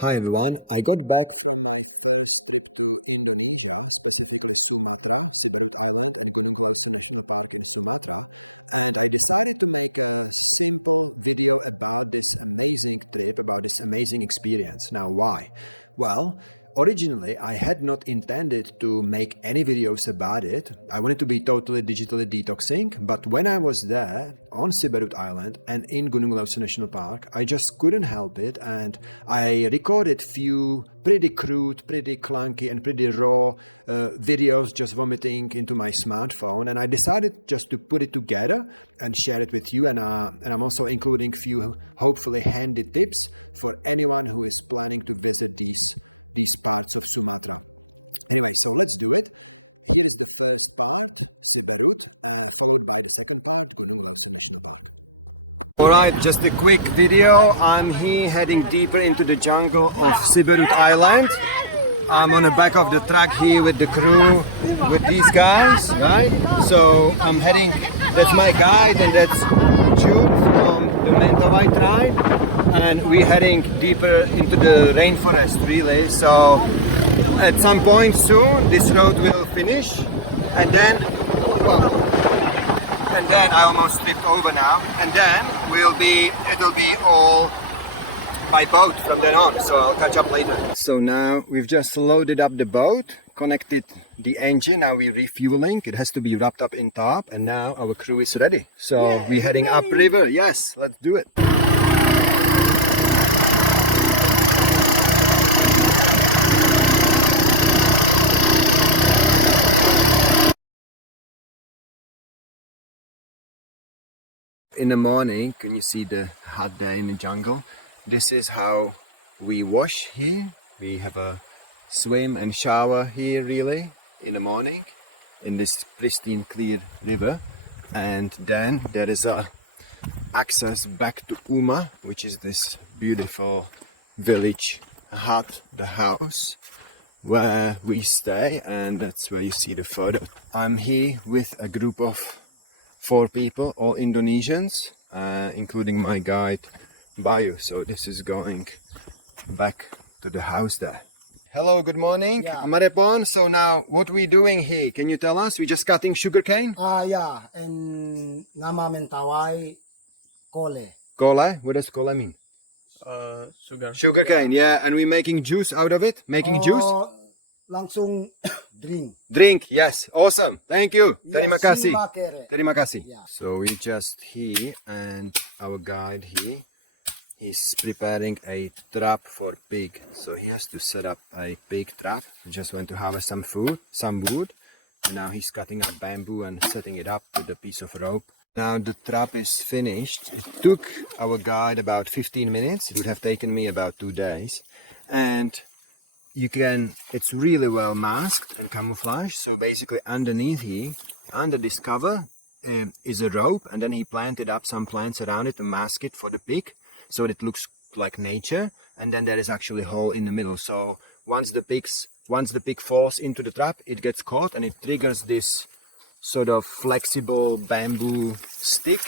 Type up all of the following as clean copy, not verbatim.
Hi everyone, I got back. Alright, just a quick video. I'm here heading deeper into the jungle of Siberut Island. I'm on the back of the truck here with the crew, with these guys, right? So I'm heading, that's my guide and that's Jude from the Mentawai tribe. And we're heading deeper into the rainforest really. So at some point soon this road will finish and then, I almost tripped over now, and then it'll be all by boat from then on, so I'll catch up later. So now we've just loaded up the boat, connected the engine, now we're refueling, it has to be wrapped up in top, and now our crew is ready. So we're heading upriver, yes, let's do it. In the morning, can you see the hot day in the jungle? This is how we wash here. We have a swim and shower here really in the morning in this pristine clear river, and then there is a access back to Uma, which is this beautiful village hut, the house where we stay, and that's where you see the photo. I'm here with a group of 4 people, all Indonesians, including my guide Bayu. So this is going back to the house there. Hello, good morning. Yeah. Amarepon. So now what we doing here? Can you tell us? We're just cutting sugarcane? Yeah, and nama Mentawai Kole. Cola? What does cola mean? Sugar. Sugarcane, yeah. And we're making juice out of it? Making juice? Langsung drink. Drink, yes. Awesome. Thank you. Terima Yes, kasih. Simbah kere. Terima kasih. Yeah. So we're just here and our guide here is preparing a trap for pig. So he has to set up a pig trap. He just went to harvest some food, some wood. And now he's cutting up bamboo and setting it up with a piece of rope. Now the trap is finished. It took our guide about 15 minutes. It would have taken me about 2 days. And it's really well masked and camouflaged. So basically underneath here, under this cover, is a rope, and then he planted up some plants around it to mask it for the pig, so it looks like nature. And then there is actually a hole in the middle. So once the pig falls into the trap, it gets caught and it triggers this sort of flexible bamboo stick,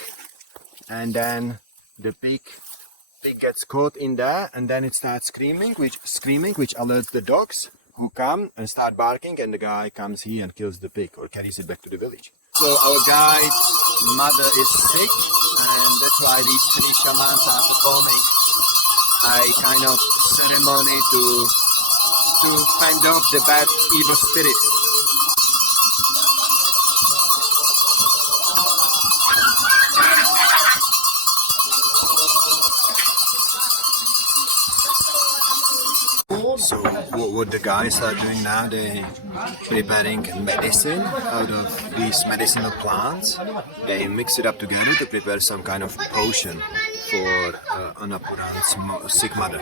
and then the pig gets caught in there, and then it starts screaming, which alerts the dogs, who come and start barking, and the guy comes here and kills the pig or carries it back to the village. So our guide's mother is sick, and that's why these 3 shamans are performing a kind of ceremony to fend off the bad evil spirits. So what the guys are doing now, they're preparing medicine out of these medicinal plants. They mix it up together to prepare some kind of potion for Annapurna's sick mother.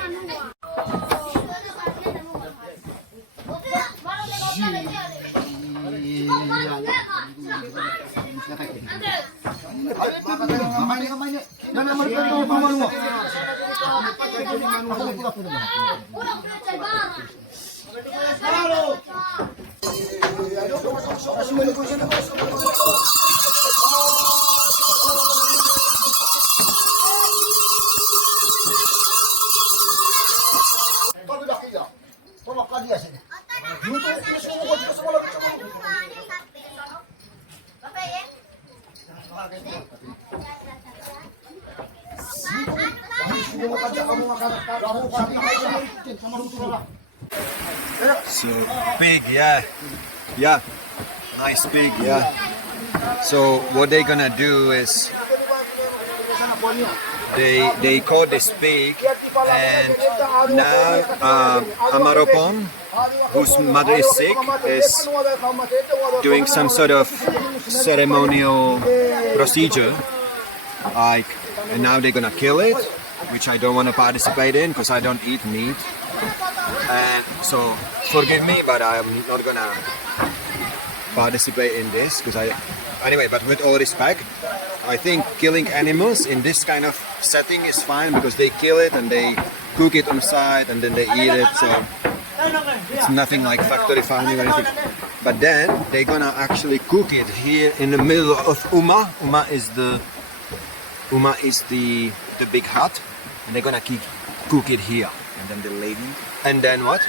So pig, yeah, yeah, nice pig, yeah. So what they're gonna do is they caught this pig, and now Amaropon, whose mother is sick, is doing some sort of ceremonial procedure, like, and now they're gonna kill it, which I don't want to participate in because I don't eat meat. And so forgive me, but I'm not gonna participate in this because anyway, but with all respect, I think killing animals in this kind of setting is fine because they kill it and they cook it on site and then they eat it, so it's nothing like factory farming or anything. But then they're gonna actually cook it here in the middle of Uma. Uma is the big hut, and they're gonna cook it here. And then the lady, And then what?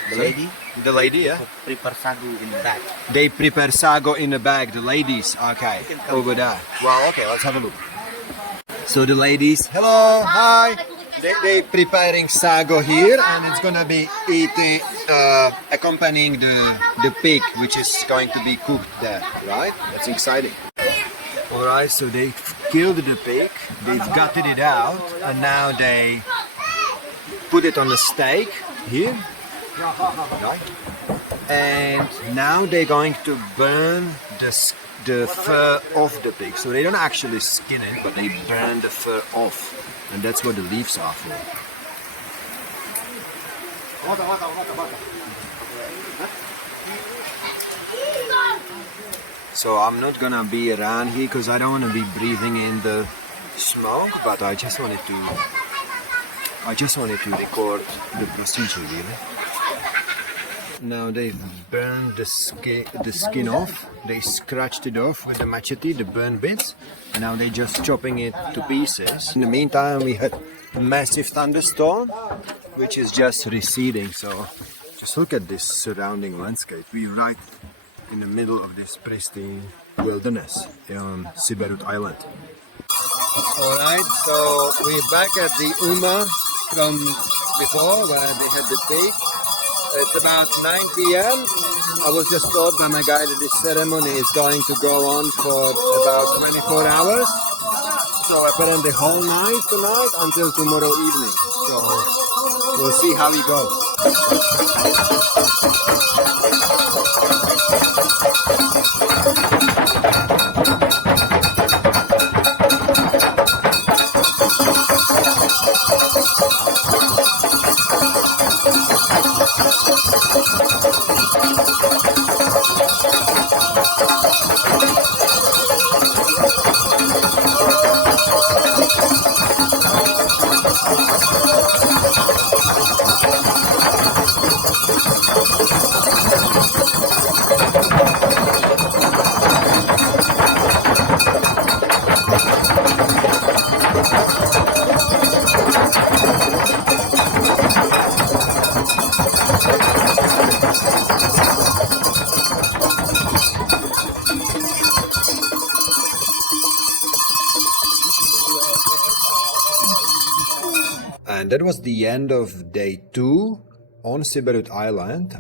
The lady, yeah. prepare sagu in the bag. They prepare sago in a bag, the ladies. Okay, over there. Well, okay, let's have a look. So the ladies, hello, hi. They preparing sago here, and it's gonna be eating, accompanying the pig, which is going to be cooked there, right? That's exciting. All right, so they killed the pig, they've gutted it out, and now they put it on a stake here, right? And now they're going to burn the fur off the pig. So they don't actually skin it, but they burn the fur off. And that's what the leaves are for. So I'm not gonna be around here because I don't want to be breathing in the smoke, but I just wanted to record the procedure, really. Now they've burned the skin off. They scratched it off with the machete, the burnt bits, and now they're just chopping it to pieces. In the meantime, we had a massive thunderstorm, which is just receding. So just look at this surrounding landscape. We're right in the middle of this pristine wilderness on Siberut Island. Alright, so we're back at the Uma from before, where they had the pig. It's about 9 p.m. I was just told by my guide that this ceremony is going to go on for about 24 hours. So apparently whole night tonight until tomorrow evening. So we'll see how it And that was the end of day 2 on Siberut Island.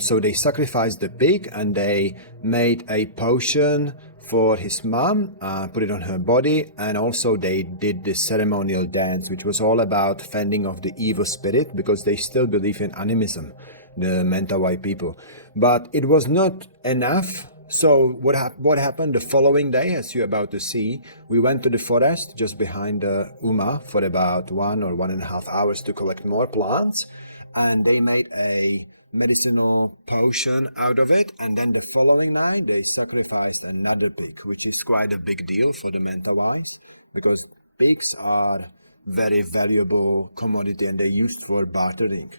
So they sacrificed the pig and they made a potion for his mom, put it on her body, and also they did this ceremonial dance, which was all about fending off the evil spirit, because they still believe in animism, the Mentawai people. But it was not enough. So what happened the following day, as you're about to see, we went to the forest just behind the Uma for about 1 or 1.5 hours to collect more plants, and they made a medicinal potion out of it. And then the following night they sacrificed another pig, which is quite a big deal for the Mentawais, because pigs are very valuable commodity and they're used for bartering.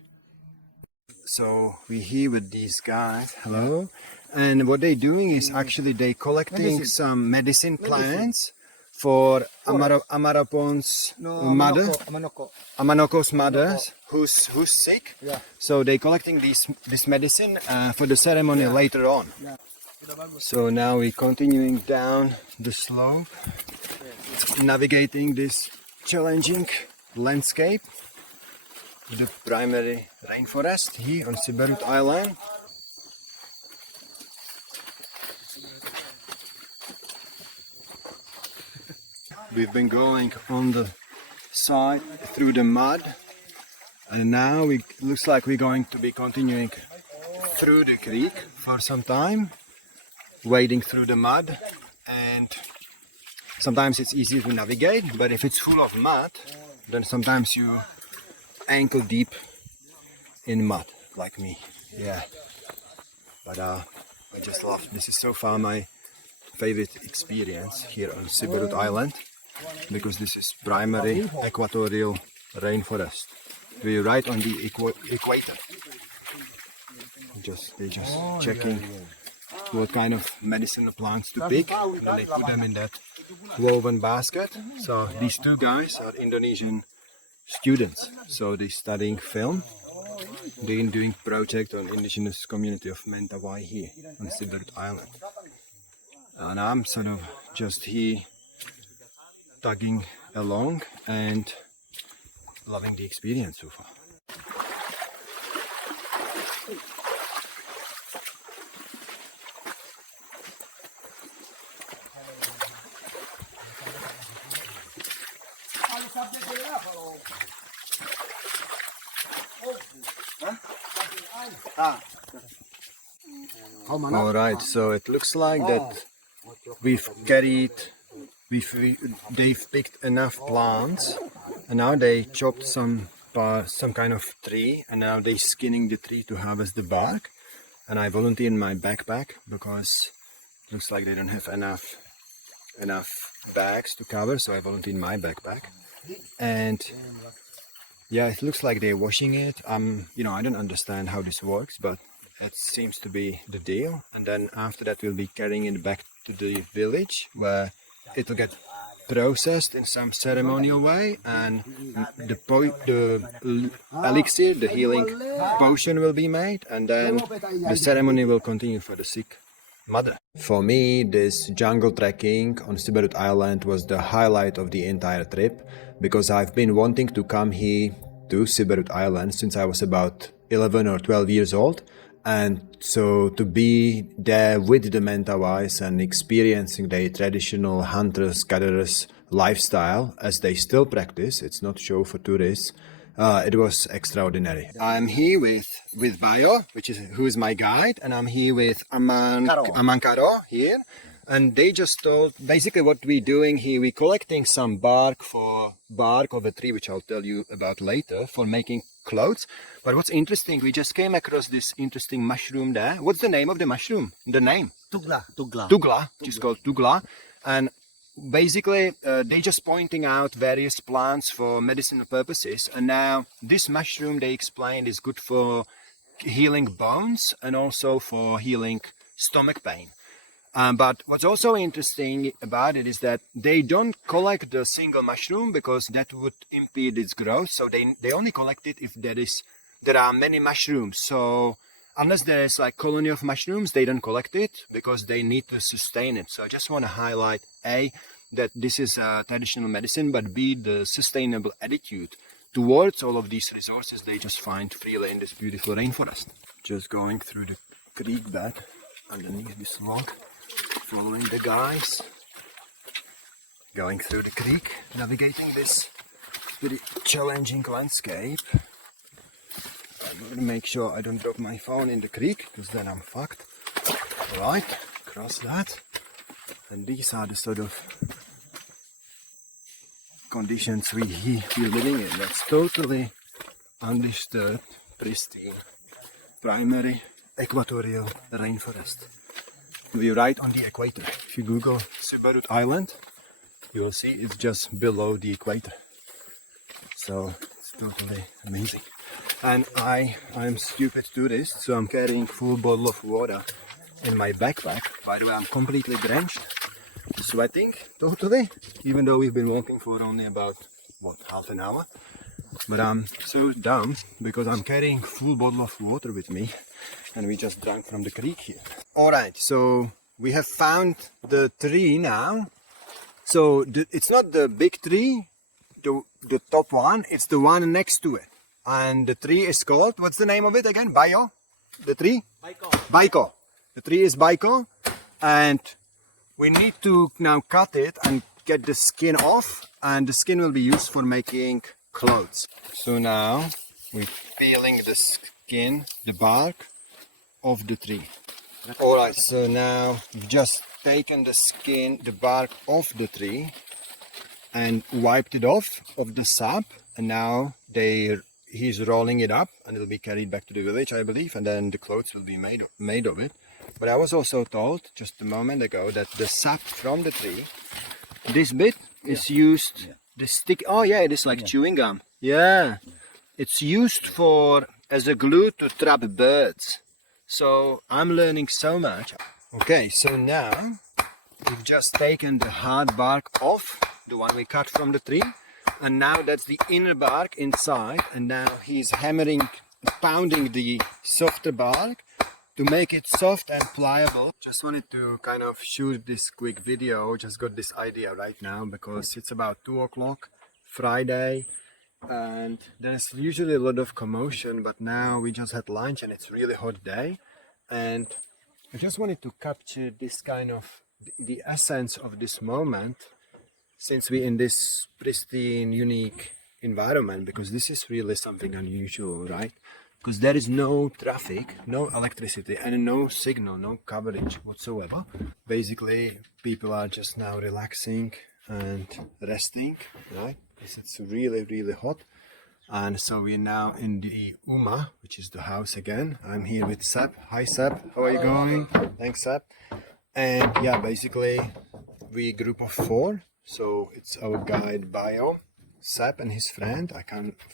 So we're here with these guys, hello, and what they're doing is actually they collecting some medicine plants for Amarapon's mother, Amanoko's mothers who's sick. Yeah. So they collecting this medicine for the ceremony later on. So now we're continuing down the slope, navigating this challenging landscape, the primary rainforest here on Siberut Island. We've been going on the side through the mud, and now it looks like we're going to be continuing through the creek for some time, wading through the mud. And sometimes it's easy to navigate, but if it's full of mud, then sometimes you ankle deep in mud, like me. Yeah, but I just love this. Is so far my favorite experience here on Siberut Island, because this is primary equatorial rainforest. We're right on the equator. They're just checking what kind of medicinal plants to pick, and then they put them in that woven basket. So these two guys are Indonesian students, so they're studying film. They're doing project on indigenous community of Mentawai here on Siberut Island, and I'm sort of just here tugging along and loving the experience so far. All right, so it looks like that they've picked enough plants, and now they chopped some kind of tree, and now they're skinning the tree to harvest the bark. And I volunteer in my backpack because it looks like they don't have enough bags to cover, so I volunteer in my backpack. And yeah, it looks like they're washing it. I don't understand how this works, but it seems to be the deal. And then after that, we'll be carrying it back to the village, where it'll get processed in some ceremonial way, and the elixir, the healing potion, will be made, and then the ceremony will continue for the sick mother. For me, this jungle trekking on Siberut Island was the highlight of the entire trip, because I've been wanting to come here to Siberut Island since I was about 11 or 12 years old. And so to be there with the Mentawais and experiencing their traditional hunters-gatherers lifestyle as they still practice, it's not show for tourists, it was extraordinary. I'm here with Bayo, who is my guide, and I'm here with Aman Karo here. And they just told basically what we're doing here. We're collecting some bark of a tree, which I'll tell you about later, for making clothes. But what's interesting, we just came across this interesting mushroom there. What's the name of the mushroom? The name? Tugla, which is called Tugla. And basically, they're just pointing out various plants for medicinal purposes. And now this mushroom, they explained, is good for healing bones and also for healing stomach pain. But what's also interesting about it is that they don't collect the single mushroom, because that would impede its growth. So they only collect it if there are many mushrooms. So unless there is like colony of mushrooms, they don't collect it because they need to sustain it. So I just want to highlight A, that this is a traditional medicine, but B, the sustainable attitude towards all of these resources they just find freely in this beautiful rainforest. Just going through the creek bed underneath this log, following the guys, going through the creek, navigating this very challenging landscape. I'm going to make sure I don't drop my phone in the creek, because then I'm fucked. Alright, cross that. And these are the sort of conditions we're living in. That's totally undisturbed, pristine, primary equatorial rainforest. We're right on the equator. If you Google Siberut Island, you will see it's just below the equator. So it's totally amazing. And I'm stupid tourist, so I'm carrying full bottle of water in my backpack. By the way, I'm completely drenched, sweating totally, even though we've been walking for only about, what, half an hour. But I'm so dumb because I'm carrying full bottle of water with me and we just drank from the creek here. Alright, so we have found the tree now. So it's not the big tree, the top one, it's the one next to it. And the tree is called, what's the name of it again? Bayo? The tree? Baiko. The tree is Baiko. And we need to now cut it and get the skin off. And the skin will be used for making clothes. So now we're peeling the skin, the bark of the tree. Alright, so now we've just taken the skin, the bark off the tree and wiped it off of the sap, and now he's rolling it up and it'll be carried back to the village, I believe, and then the clothes will be made of it. But I was also told just a moment ago that the sap from the tree, this bit is used, the stick, oh yeah, it is like chewing gum. Yeah, it's used as a glue to trap birds. So I'm learning so much. Okay, so now we've just taken the hard bark off, the one we cut from the tree, and now that's the inner bark inside, and now he's pounding the softer bark to make it soft and pliable. Just wanted to kind of shoot this quick video, just got this idea right now because it's about 2 o'clock Friday and there's usually a lot of commotion, but now we just had lunch and it's a really hot day, and I just wanted to capture this kind of the essence of this moment since we're in this pristine, unique environment, because this is really something unusual, right? Because there is no traffic, no electricity, and no signal, no coverage whatsoever. Basically, people are just now relaxing and resting, right? Because it's really, really hot. And so we're now in the Uma, which is the house again. I'm here with Seb. Hi Seb, how are you going? Thanks Seb. And yeah, basically we're a group of 4. So it's our guide Bayo, Seb and his friend. I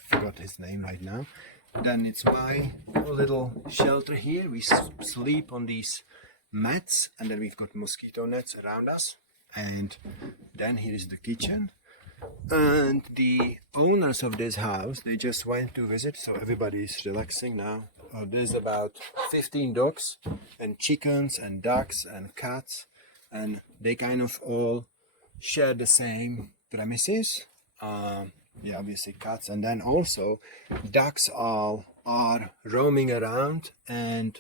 forgot his name right now. Then it's my little shelter here. We sleep on these mats, and then we've got mosquito nets around us. And then here is the kitchen. And the owners of this house, they just went to visit, so everybody is relaxing now. There's about 15 dogs and chickens and ducks and cats, and they kind of all share the same premises. Yeah, obviously cats, and then also ducks are roaming around and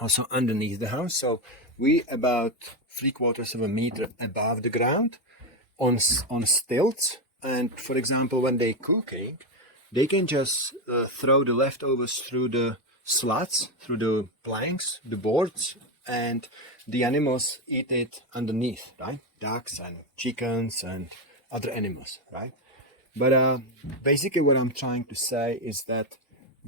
also underneath the house. So we about 3/4 of a meter above the ground on stilts, and for example when they're cooking they can just throw the leftovers through the slats, through the planks, the boards, and the animals eat it underneath, right? Ducks and chickens and other animals, right? But basically what I'm trying to say is that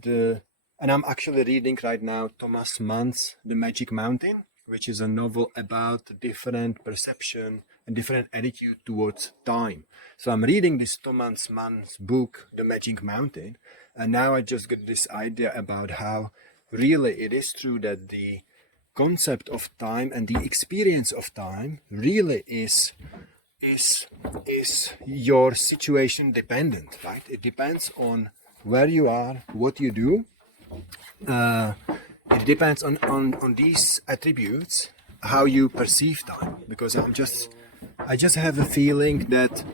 and I'm actually reading right now Thomas Mann's The Magic Mountain, which is a novel about different perception and different attitude towards time. So I'm reading this Thomas Mann's book, The Magic Mountain, and now I just got this idea about how really it is true that the concept of time and the experience of time really is your situation dependent, right? It depends on where you are, what you do. It depends on these attributes, how you perceive time. Because I just have a feeling that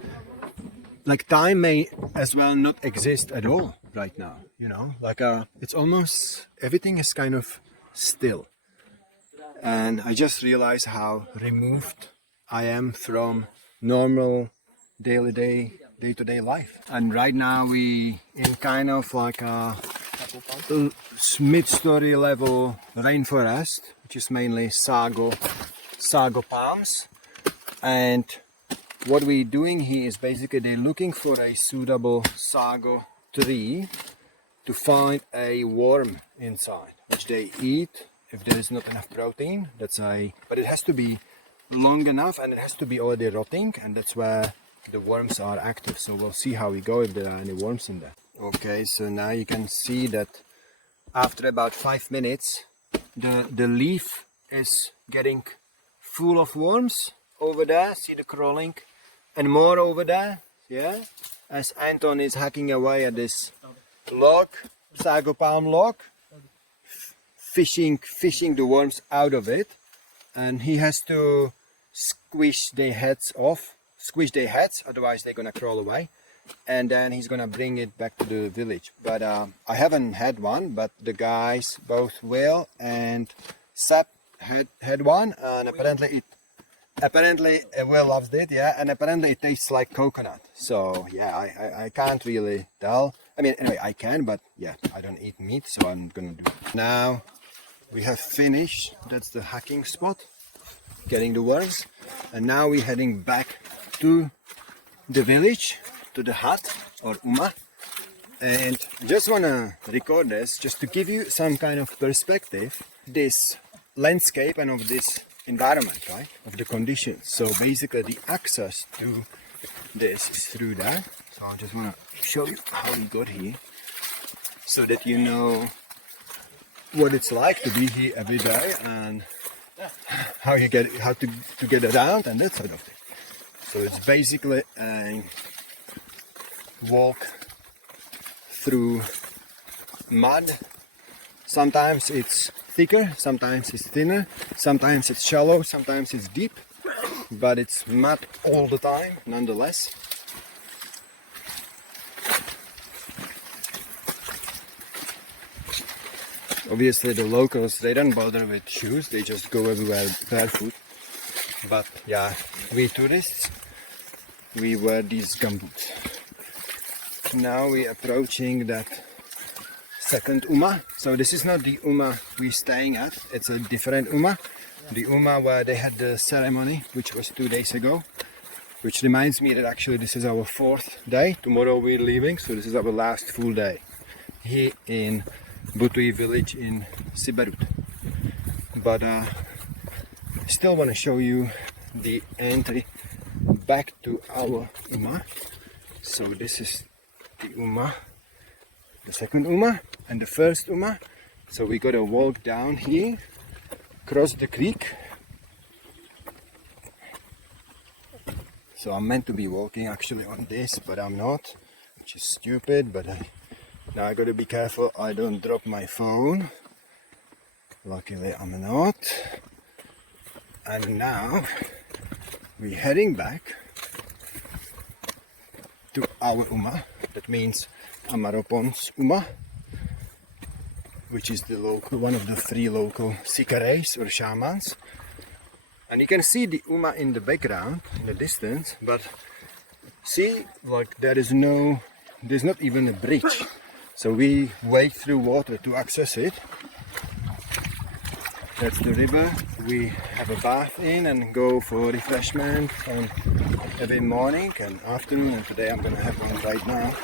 like time may as well not exist at all right now, you know, like it's almost everything is kind of still. And I just realized how removed I am from normal day-to-day life. And right now we in kind of like a mid-story level rainforest, which is mainly sago palms. And what we're doing here is basically they're looking for a suitable sago tree to find a worm inside, which they eat if there is not enough protein. But it has to be long enough and it has to be already rotting, and that's where the worms are active. So we'll see how we go if there are any worms in there. Okay, so now you can see that after about 5 minutes the leaf is getting full of worms over there. See the crawling, and more over there. Yeah, as Anton is hacking away at this log, sago palm log, fishing the worms out of it, and he has to squish their heads off, otherwise they're gonna crawl away, and then he's gonna bring it back to the village. But I haven't had one, but the guys, both Will and Sap, had one, and apparently Will loves it, yeah, and apparently it tastes like coconut. So yeah, I can't really tell. I mean, anyway, I can, but yeah, I don't eat meat, so I'm gonna do it. Now we have finished. That's the hacking spot, getting the worms, and now we're heading back to the village, to the hut or uma. And just wanna record this just to give you some kind of perspective, this landscape and of this environment, right? Of the conditions. So basically the access to this is through there. So I just wanna show you how we got here, so that you know what it's like to be here every day and how to get around and that sort of thing. So it's basically a walk through mud. Sometimes it's thicker, sometimes it's thinner, sometimes it's shallow, sometimes it's deep, but it's mud all the time nonetheless. Obviously the locals, they don't bother with shoes, they just go everywhere barefoot. But yeah, we tourists, we wear these gumboots. Now we're approaching that second uma. So this is not the uma we're staying at, it's a different uma. The uma where they had the ceremony, which was 2 days ago. Which reminds me that actually this is our 4th day. Tomorrow we're leaving, so this is our last full day here in Butui village in Siberut. But still want to show you the entry back to our uma. So this is the uma, the second uma and the first uma. So we gotta walk down here, cross the creek. So I'm meant to be walking actually on this, but I'm not, which is stupid, but now I gotta be careful I don't drop my phone. Luckily I'm not. And now we're heading back to our uma. That means Amaropon's uma, which is the local, one of the 3 local sikares or shamans. And you can see the uma in the background, in the distance, but see, like there's not even a bridge. So we wade through water to access it. That's the river. We have a bath in and go for refreshment on every morning and afternoon, and today I'm gonna have one right now.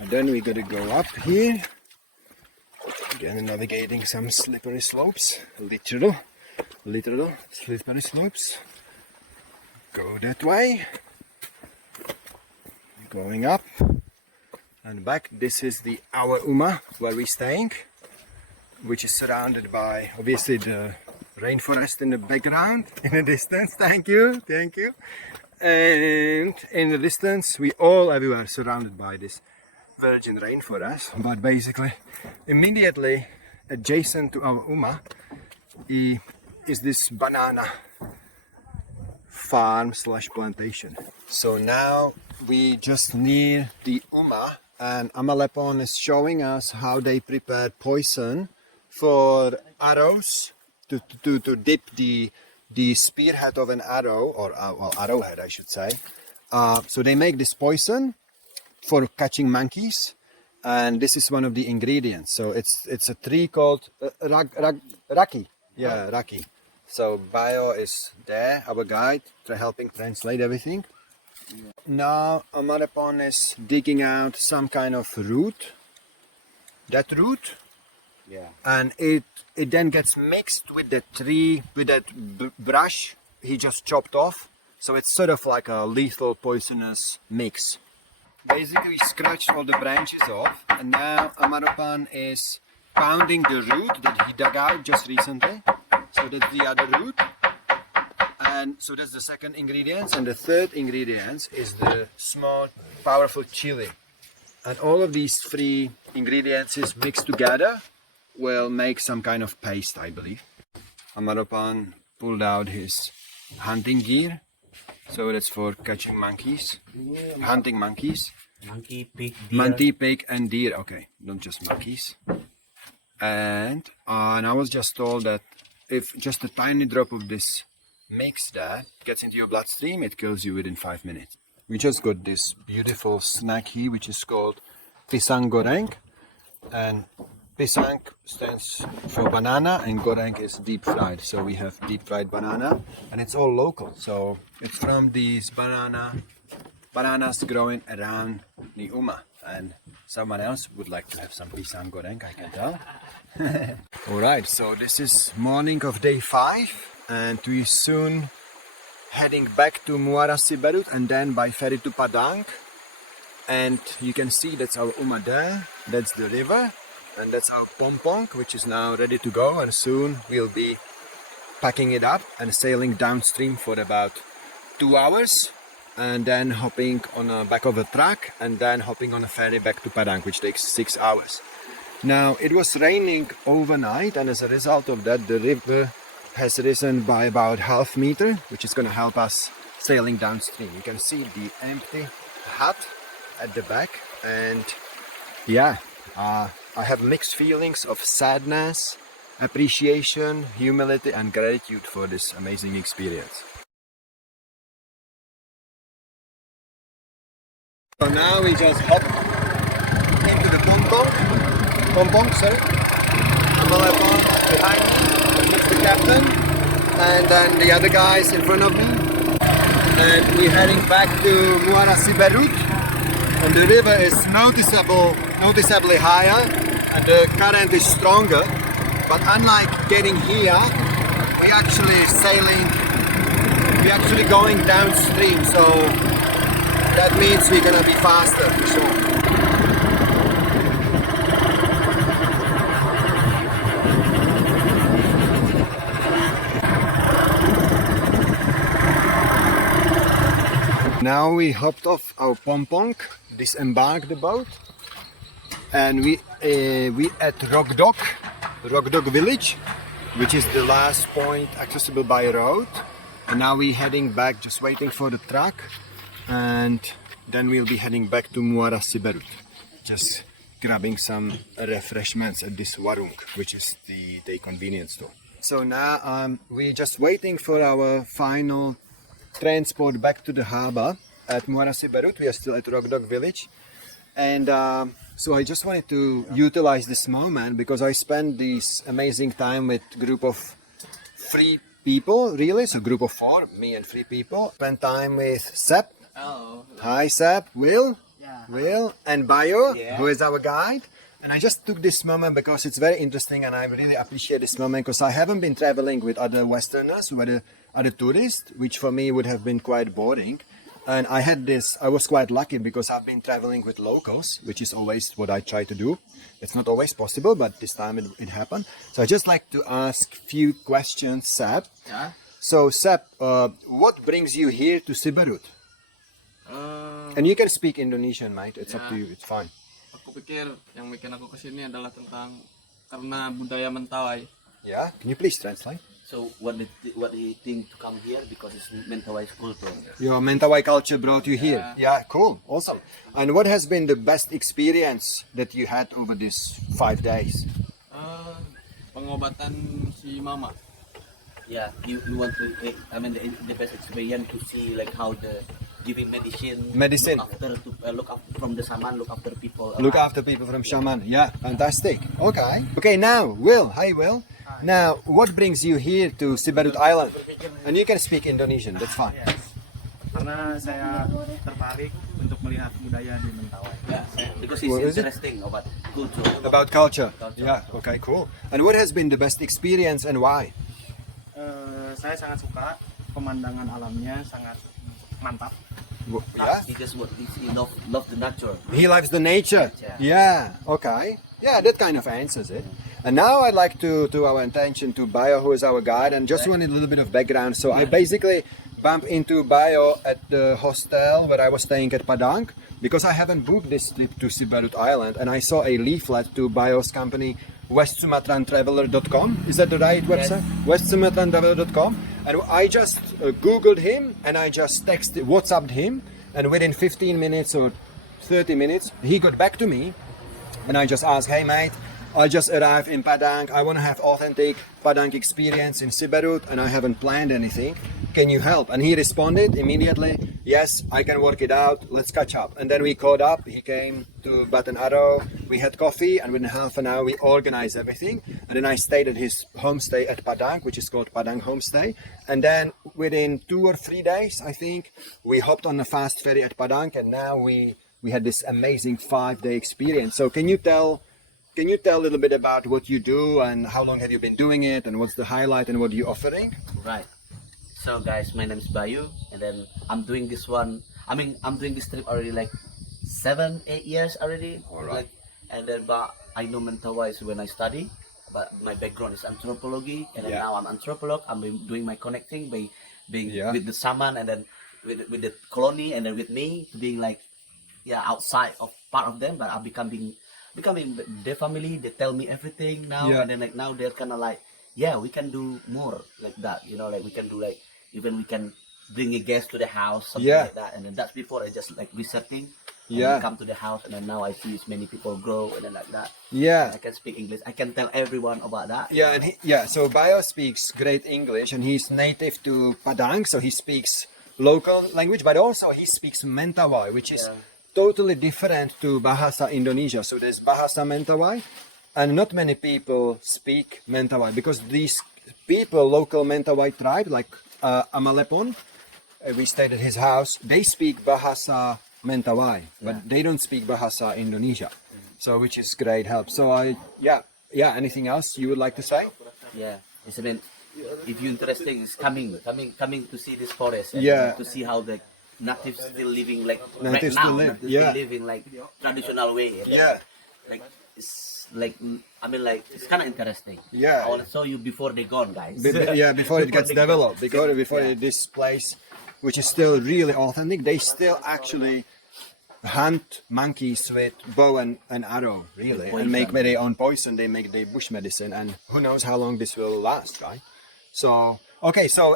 And then we gotta go up here, again navigating some slippery slopes, literal slippery slopes. Go that way, going up and back. This is the our uma where we're staying, which is surrounded by obviously the rainforest in the background, in the distance. Thank you. And in the distance we all everywhere surrounded by this virgin rainforest. But basically immediately adjacent to our uma is this banana farm / plantation. So now we just near the uma, and Amalepon is showing us how they prepare poison for arrows to dip the spearhead of an arrow, or well, arrowhead I should say. So they make this poison for catching monkeys, and this is one of the ingredients. So it's a tree called raki. Yeah, raki. So Bio is there, our guide, helping translate everything. Now Amarapon is digging out some kind of root. That root, Yeah. and it then gets mixed with the tree, with that brush he just chopped off. So it's sort of like a lethal poisonous mix. Basically we scratched all the branches off, and now Amarapan is pounding the root that he dug out just recently. So that's the other root. And so that's the second ingredients. And the third ingredients is the small, powerful chili. And all of these three ingredients is mixed together will make some kind of paste, I believe. Amaropan pulled out his hunting gear. So that's for catching monkeys, hunting monkeys. Monkey, pig, deer. Monkey, pig, and deer. Okay, not just monkeys. And I was just told that if just a tiny drop of this mix there gets into your bloodstream, it kills you within 5 minutes. We just got this beautiful snack here, which is called pisang goreng. And pisang stands for banana, and goreng is deep fried. So we have deep fried banana, and it's all local. So it's from these bananas growing around the Uma. And someone else would like to have some pisang goreng, I can tell. Alright, so this is morning of day 5, and we soon heading back to Muara Siberut and then by ferry to Padang. And you can see that's our Uma there, that's the river, and that's our pompong, which is now ready to go, and soon we'll be packing it up and sailing downstream for about 2 hours, and then hopping on the back of a truck and then hopping on a ferry back to Padang, which takes 6 hours. Now it was raining overnight, and as a result of that the river has risen by about ½ meter, which is going to help us sailing downstream. You can see the empty hut at the back, and yeah, I have mixed feelings of sadness, appreciation, humility and gratitude for this amazing experience. So now we just hop into the pompong, sorry. Amalepon behind me, that's the captain, and then the other guys in front of me. And we're heading back to Muara Siberut, and the river is noticeably higher, and the current is stronger. But unlike getting here, we're actually going downstream, so that means we're gonna be faster for sure. Now we hopped off our pompong, disembarked the boat, and we at Rogdok village, which is the last point accessible by road. And now we're heading back, just waiting for the truck, and then we'll be heading back to Muara Siberut, just grabbing some refreshments at this warung, which is the convenience store. So now we're just waiting for our final transport back to the harbor at Muara Siberut. We are still at Rogdok village, and so I just wanted to utilize this moment because I spent this amazing time with a group of 3 people, really. So group of 4, me and 3 people. Spent time with Sep. Hello. Hi Sep, Will, and Bayo, Yeah. who is our guide. And I just took this moment because it's very interesting, and I really appreciate this moment because I haven't been traveling with other Westerners who are other tourists, which for me would have been quite boring. And I was quite lucky because I've been traveling with locals, which is always what I try to do. It's not always possible, but this time it happened. So I just like to ask few questions, Sep. Ya. So Sep, what brings you here to Siberut? Eh, And you can speak Indonesian, mate. It's up to you. It's fine. aku pikir yang bikin aku kesini adalah karena budaya Mentawai. Yeah. Can you please translate? So what do you think to come here because it's Mentawai culture? Your Mentawai culture brought you here. Yeah, cool, awesome. And what has been the best experience that you had over these 5 days? Pengobatan si mama. Yeah, you want to. I mean, the best experience to see like how the giving medicine. Look after from the shaman, look after people. Look after people from shaman. Yeah, fantastic. Okay. Now, Will. Hi, Will. Now, what brings you here to Siberut Island? And you can speak Indonesian. That's fine. Karena saya tertarik untuk melihat budaya di Mentawai. Yeah, because What is it's it? interesting about culture. About culture. Yeah. Okay. Cool. And what has been the best experience and why? Saya sangat suka pemandangan alamnya, sangat mantap. Yeah. He just love the nature. He loves the nature. Yeah. Yeah. Okay. Yeah, that kind of answers it. And now I'd like to our attention to Bayo, who is our guide, and just wanted a little bit of background. So I basically bumped into Bayo at the hostel where I was staying at Padang, because I haven't booked this trip to Siberut Island, and I saw a leaflet to Bayo's company, westsumatrantraveler.com. Is that the right website? Westsumatrantraveler.com. And I just Googled him, and I just WhatsApped him, and within 15 minutes or 30 minutes, he got back to me, and I just asked, hey mate, I just arrived in Padang. I want to have authentic Padang experience in Siberut, and I haven't planned anything. Can you help? And he responded immediately, yes, I can work it out. Let's catch up. And then we caught up. He came to Button Arrow. We had coffee, and within half an hour, we organized everything. And then I stayed at his homestay at Padang, which is called Padang Homestay. And then within 2 or 3 days, I think, we hopped on a fast ferry at Padang, and now we had this amazing 5-day experience. So can you tell a little bit about what you do, and how long have you been doing it, and what's the highlight, and what are you offering? Right. So guys, my name is Bayu, and then I'm doing this one. I'm doing this trip already like 7-8 years already. All right. Like, and then but I know Mentawai is when I study, but my background is anthropology, and then now I'm anthropologist. I'm doing my connecting by being with the shaman, and then with the colony, and then with me being like outside of part of them, but I'm becoming their family. They tell me everything now, and then like now they're kind of like, we can do more like that, you know, like we can do like, even we can bring a guest to the house, something like that. And then that's before I just like researching, and come to the house, and then now I see many people grow, and then like that. I can speak English. I can tell everyone about that. So Bayo speaks great English, and he's native to Padang, so he speaks local language, but also he speaks Mentawai, which is totally different to Bahasa Indonesia. So there's Bahasa Mentawai, and not many people speak Mentawai, because these people, local Mentawai tribe, like Amalepon, we stayed at his house, they speak Bahasa Mentawai, but they don't speak Bahasa Indonesia. So which is great help. So anything else you would like to say? It's if you're interested, it's coming to see this forest, and to see how the natives still living like natives right now. Still live. Still live in like traditional way. Like it's like it's kind of interesting. I want to show you before they gone, guys. Before it gets developed, before this place, which is still really authentic, they still actually hunt monkeys with bow and arrow, really, and make their own poison. They make their bush medicine, and who knows how long this will last, right? So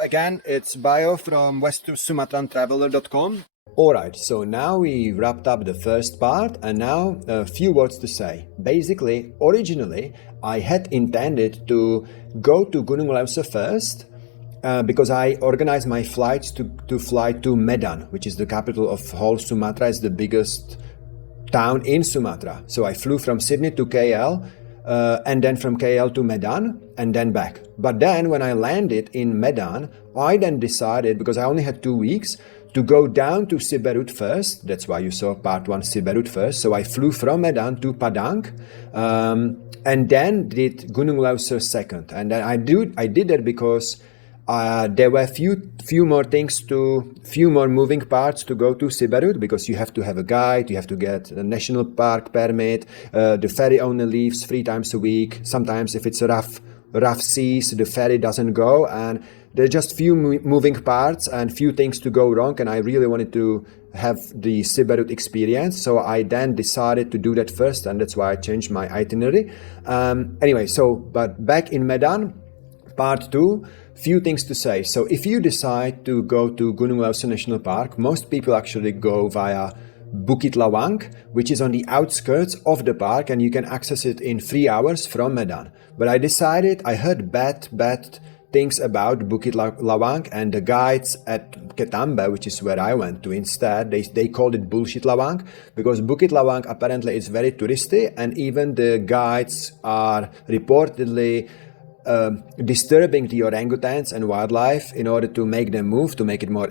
again, it's Bayo from westsumatrantraveler.com. Alright, so now we wrapped up the first part, and now a few words to say. Basically, originally, I had intended to go to Gunung Leuser first, because I organized my flights to fly to Medan, which is the capital of whole Sumatra. It's the biggest town in Sumatra. So I flew from Sydney to KL, and then from KL to Medan, and then back. But then when I landed in Medan, I then decided, because I only had 2 weeks, to go down to Siberut first. That's why you saw part 1, Siberut first. So I flew from Medan to Padang, and then did Gunung Leuser second. And then I did that because there were few more moving parts to go to Siberut, because you have to have a guide, you have to get a national park permit, the ferry only leaves 3 times a week. Sometimes if it's rough seas, the ferry doesn't go, and there are just few moving parts and few things to go wrong, and I really wanted to have the Siberut experience, so I then decided to do that first, and that's why I changed my itinerary. But back in Medan, part 2, few things to say. So if you decide to go to Gunung Leuser National Park, most people actually go via Bukit Lawang, which is on the outskirts of the park, and you can access it in 3 hours from Medan. But I heard bad things about Bukit Lawang, and the guides at Ketamba, which is where I went to instead, they called it Bullshit Lawang, because Bukit Lawang apparently is very touristy, and even the guides are reportedly disturbing the orangutans and wildlife in order to make them move, to make it more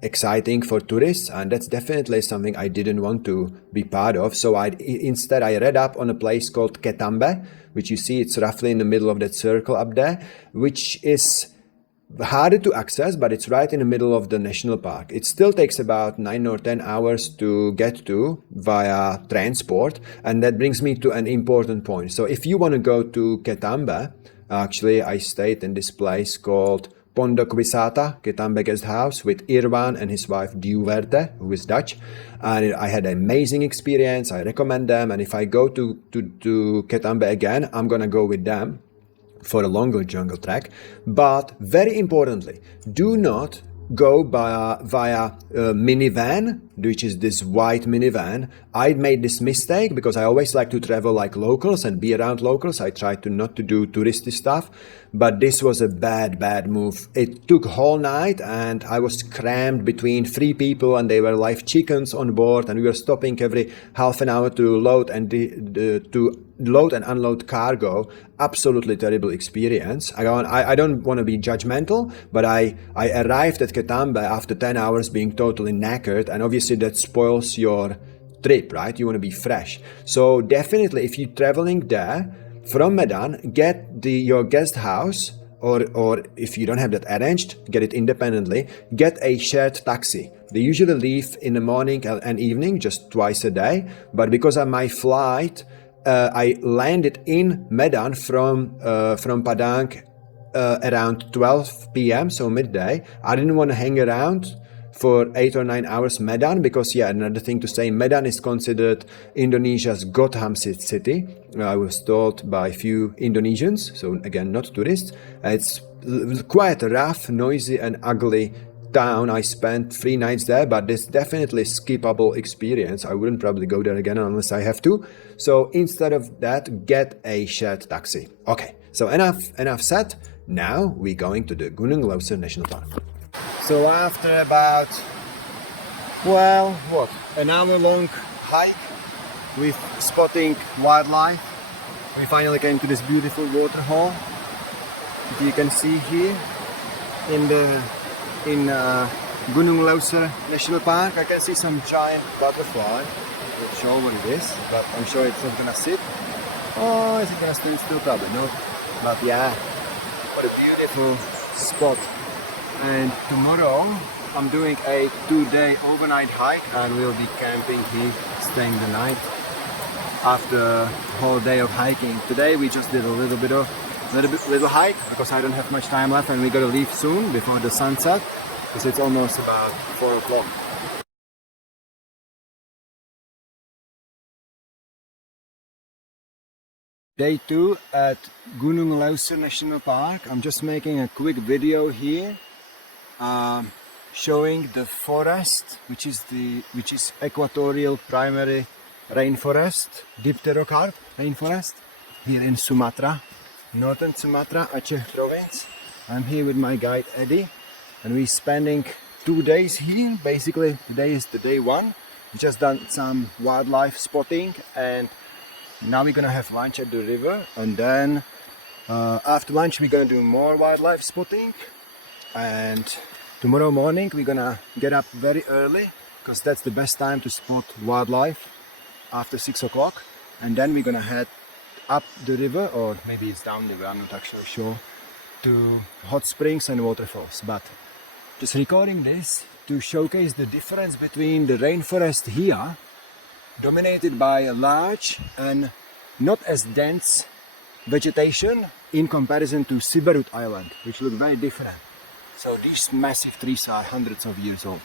exciting for tourists, and that's definitely something I didn't want to be part of. So instead I read up on a place called Ketamba, which you see, it's roughly in the middle of that circle up there, which is harder to access, but it's right in the middle of the national park. It still takes about 9 or 10 hours to get to via transport, and that brings me to an important point. So if you want to go to Ketambe, actually I stayed in this place called Pondok Wisata, Ketambe Guest House, with Irwan and his wife Duwerte, who is Dutch. And I had an amazing experience. I recommend them. And if I go to Ketambe again, I'm going to go with them for a longer jungle trek. But very importantly, do not go via minivan, which is this white minivan. I made this mistake because I always like to travel like locals and be around locals. I try to not to do touristy stuff, but this was a bad move. It took whole night and I was crammed between 3 people and they were live chickens on board, and we were stopping every half an hour to load and unload cargo. Absolutely terrible experience. I don't want to be judgmental, but I arrived at Ketambe after 10 hours being totally knackered, and obviously that spoils your trip, right? You want to be fresh. So definitely, if you're traveling there from Medan, get your guest house, or if you don't have that arranged, get it independently. Get a shared taxi. They usually leave in the morning and evening, just twice a day. But because of my flight, I landed in Medan from Padang around 12 p.m., so midday. I didn't want to hang around for 8 or 9 hours Medan because, another thing to say, Medan is considered Indonesia's Gotham city. I was told by a few Indonesians, so again, not tourists. It's quite a rough, noisy and ugly town. I spent 3 nights there, but it's definitely a skippable experience. I wouldn't probably go there again unless I have to. So instead of that, get a shared taxi. Okay, so enough said. Now we're going to the Gunung Leuser National Park. So after about, an hour-long hike with spotting wildlife, we finally came to this beautiful waterfall that you can see here in Gunung Leuser National Park. I can see some giant butterfly. I'm not sure what it is, but I'm sure it's not gonna sit. Oh, is it gonna stand still? Probably not. But yeah, what a beautiful spot. And tomorrow I'm doing a 2-day overnight hike, and we'll be camping here, staying the night after a whole day of hiking. Today we just did a little hike because I don't have much time left, and we gotta leave soon before the sunset because it's almost about 4 o'clock. Day 2 at Gunung Leuser National Park. I'm just making a quick video here showing the forest, which is equatorial primary rainforest, dipterocarp rainforest here in Sumatra, northern Sumatra, Aceh province. I'm here with my guide Eddie, and we're spending 2 days here. Basically, today is the day 1. We just done some wildlife spotting, and now we're gonna have lunch at the river, and then after lunch we're gonna do more wildlife spotting. And tomorrow morning we're gonna get up very early because that's the best time to spot wildlife, after 6 o'clock. And then we're gonna head up the river, or maybe it's down the river, I'm not actually sure, to hot springs and waterfalls. But just recording this to showcase the difference between the rainforest here, dominated by a large and not as dense vegetation, in comparison to Siberut Island, which look very different. So these massive trees are hundreds of years old.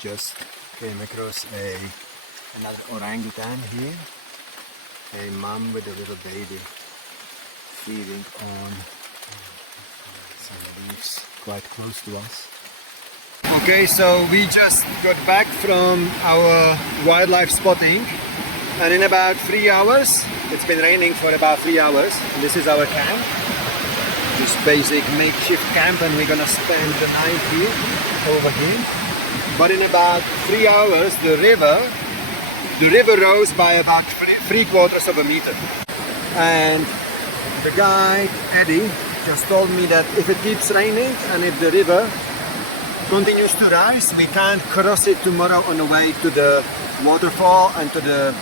Just came across another orangutan here, a mom with a little baby feeding on some leaves quite close to us. Okay, so we just got back from our wildlife spotting, and in about 3 hours, it's been raining for about 3 hours, and this is our camp, just basic makeshift camp, and we're gonna spend the night here, over here. But in about 3 hours, the river rose by about 3/4 of a meter. And the guide, Eddie, just told me that if it keeps raining and if the river continues to rise, we can't cross it tomorrow on the way to the waterfall and to the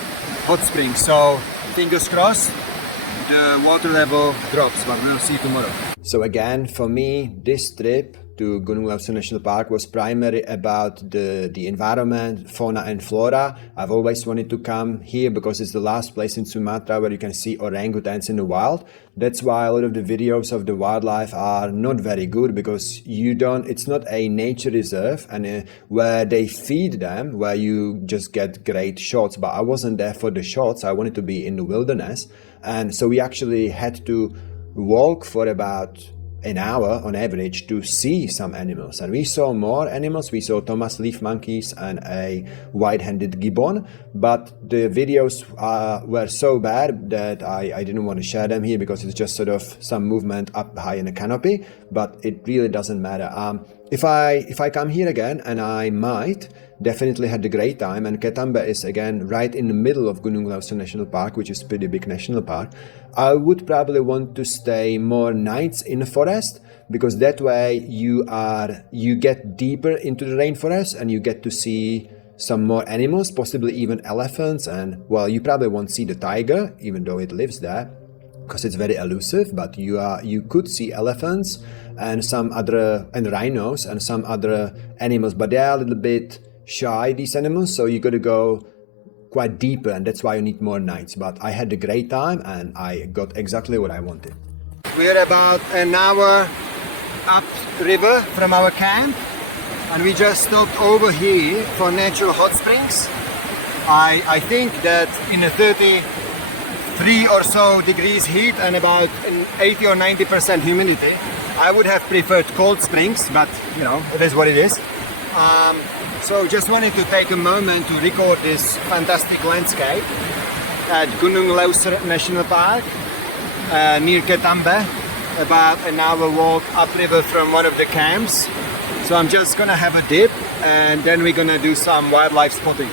hot spring. So fingers crossed, the water level drops, but we'll see tomorrow. So again, for me, this trip to Gunung Leuser National Park was primarily about the environment, fauna and flora. I've always wanted to come here because it's the last place in Sumatra where you can see orangutans in the wild. That's why a lot of the videos of the wildlife are not very good, because it's not a nature reserve and where they feed them, where you just get great shots. But I wasn't there for the shots. I wanted to be in the wilderness. And so we actually had to walk for about an hour on average to see some animals, and we saw more animals. We saw Thomas leaf monkeys and a white-handed gibbon, but the videos were so bad that I didn't want to share them here, because it's just sort of some movement up high in a canopy, but it really doesn't matter. If I come here again, and I might, definitely had a great time, and Ketamba is again right in the middle of Gunung Leuser National Park, which is a pretty big national park. I would probably want to stay more nights in the forest, because that way you get deeper into the rainforest and you get to see some more animals, possibly even elephants, and well, you probably won't see the tiger, even though it lives there, because it's very elusive, but you could see elephants and rhinos and some other animals, but they are a little bit shy, these animals, so you got to go quite deeper, and that's why you need more nights. But I had a great time and I got exactly what I wanted. We're about an hour up river from our camp, and we just stopped over here for natural hot springs. I think that in a 33 or so degrees heat and about an 80 or 90% humidity, I would have preferred cold springs, but you know, it is what it is. So just wanted to take a moment to record this fantastic landscape at Gunung Leuser National Park near Ketamba, about an hour walk upriver from one of the camps. So I'm just gonna have a dip and then we're gonna do some wildlife spotting.